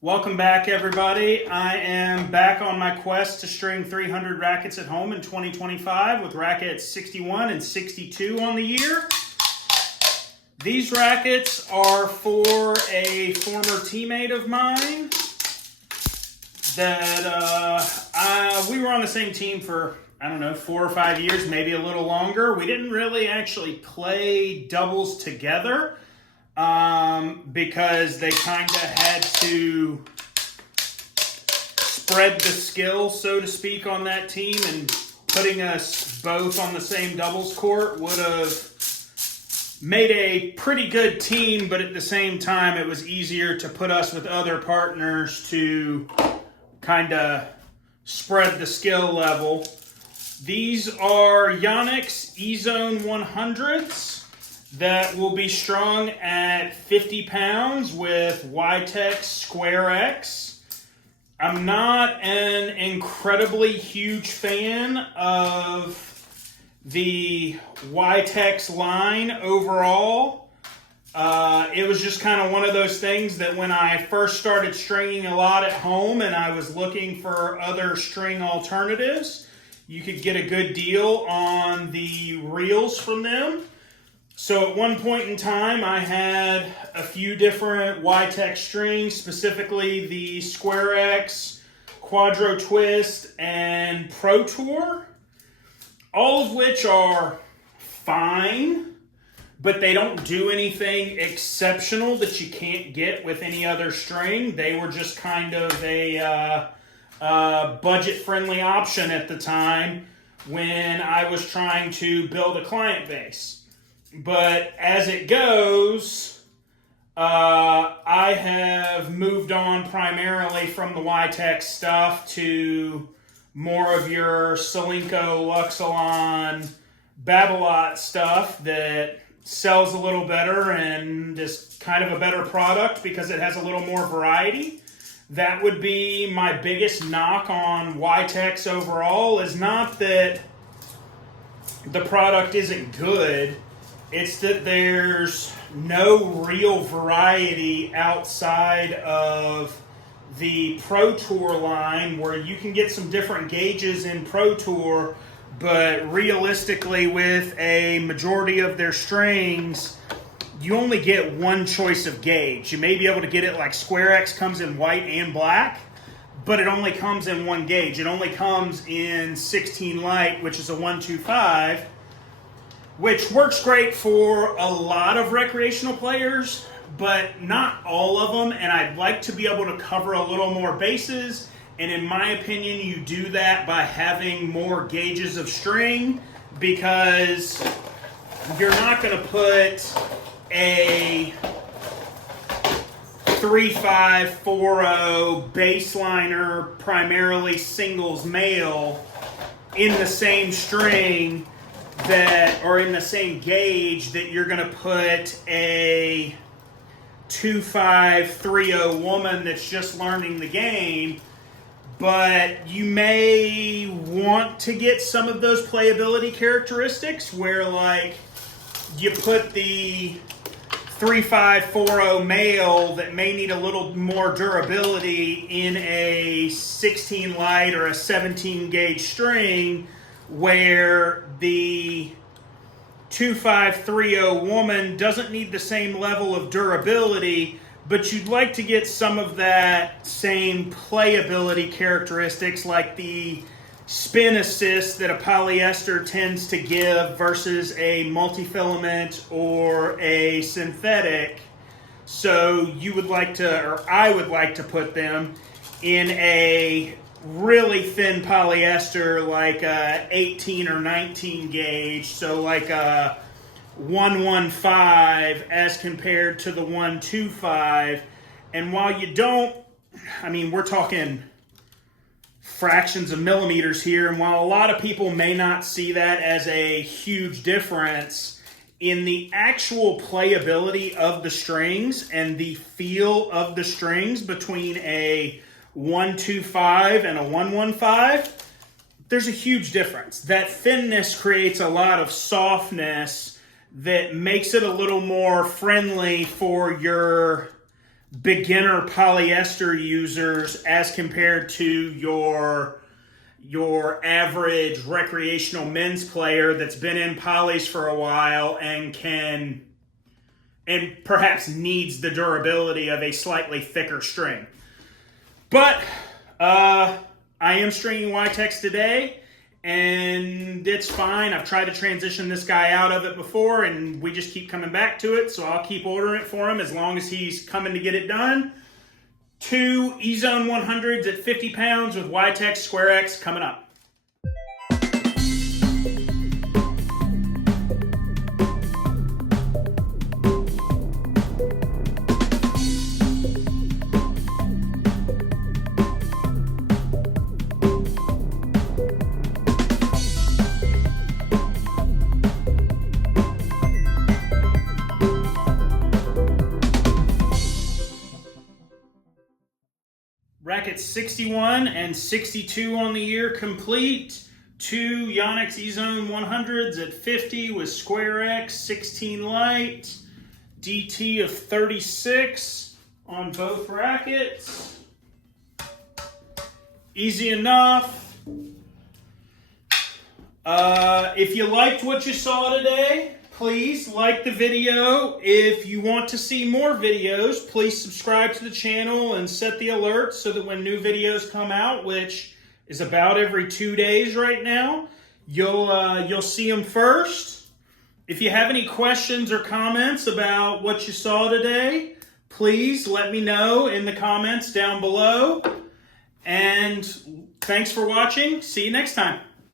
Welcome back, everybody. I am back on my quest to string 300 rackets at home in 2025 with rackets 61 and 62 on the year. These rackets are for a former teammate of mine that we were on the same team for, 4 or 5 years, maybe a little longer. We didn't really actually play doubles together. Because they kind of had to spread the skill, so to speak, on that team, and putting us both on the same doubles court would have made a pretty good team, but at the same time, it was easier to put us with other partners to kind of spread the skill level. These are Yonex Ezone 100s. That will be strung at 50 pounds with YTex SquareX. I'm not an incredibly huge fan of the YTex line overall. It was just kind of one of those things that when I first started stringing a lot at home and I was looking for other string alternatives, you could get a good deal on the reels from them. So at one point in time, I had a few different YTex strings, specifically the SquareX, Quadro Twist, and Pro Tour, all of which are fine, but they don't do anything exceptional that you can't get with any other string. They were just kind of a budget-friendly option at the time when I was trying to build a client base. But as it goes, I have moved on primarily from the YTex stuff to more of your Solinco, Luxilon, Babolat stuff that sells a little better and is kind of a better product because it has a little more variety. That would be my biggest knock on YTex overall, is not that the product isn't good. It's that there's no real variety outside of the Pro Tour line, where you can get some different gauges in Pro Tour, but realistically with a majority of their strings, you only get one choice of gauge. You may be able to get it like SquareX comes in white and black, but it only comes in one gauge. It only comes in 16 light, which is a 125. Which works great for a lot of recreational players, but not all of them, and I'd like to be able to cover a little more bases, and in my opinion, you do that by having more gauges of string, because you're not going to put a 3-5-4-0 baseliner, primarily singles male, in the same string that, or in the same gauge that you're going to put a 2-5-3-0 woman that's just learning the game. But you may want to get some of those playability characteristics where, like, you put the 3-5-4-0 male that may need a little more durability in a 16 light or a 17 gauge string, where the 2-5-3-0 woman doesn't need the same level of durability, but you'd like to get some of that same playability characteristics, like the spin assist that a polyester tends to give versus a multifilament or a synthetic. So you would like to, or I would like to put them in a really thin polyester, like a 18 or 19 gauge, so like a 115 as compared to the 125. And while you don't, we're talking fractions of millimeters here, and while a lot of people may not see that as a huge difference, in the actual playability of the strings and the feel of the strings between a 125 and a 115, there's a huge difference. That thinness creates a lot of softness that makes it a little more friendly for your beginner polyester users as compared to your average recreational men's player that's been in polys for a while and perhaps needs the durability of a slightly thicker string. But I am stringing YTex today, and it's fine. I've tried to transition this guy out of it before, and we just keep coming back to it, so I'll keep ordering it for him as long as he's coming to get it done. 2 Ezone 100s at 50 pounds with YTex SquareX coming up. Rackets 61 and 62 on the year complete. 2 Yonex Ezone 100s at 50 with SquareX 16 light. DT of 36 on both rackets. Easy enough. If you liked what you saw today, please like the video. If you want to see more videos, please subscribe to the channel and set the alerts so that when new videos come out, which is about every 2 days right now, you'll see them first. If you have any questions or comments about what you saw today, please let me know in the comments down below. And thanks for watching. See you next time.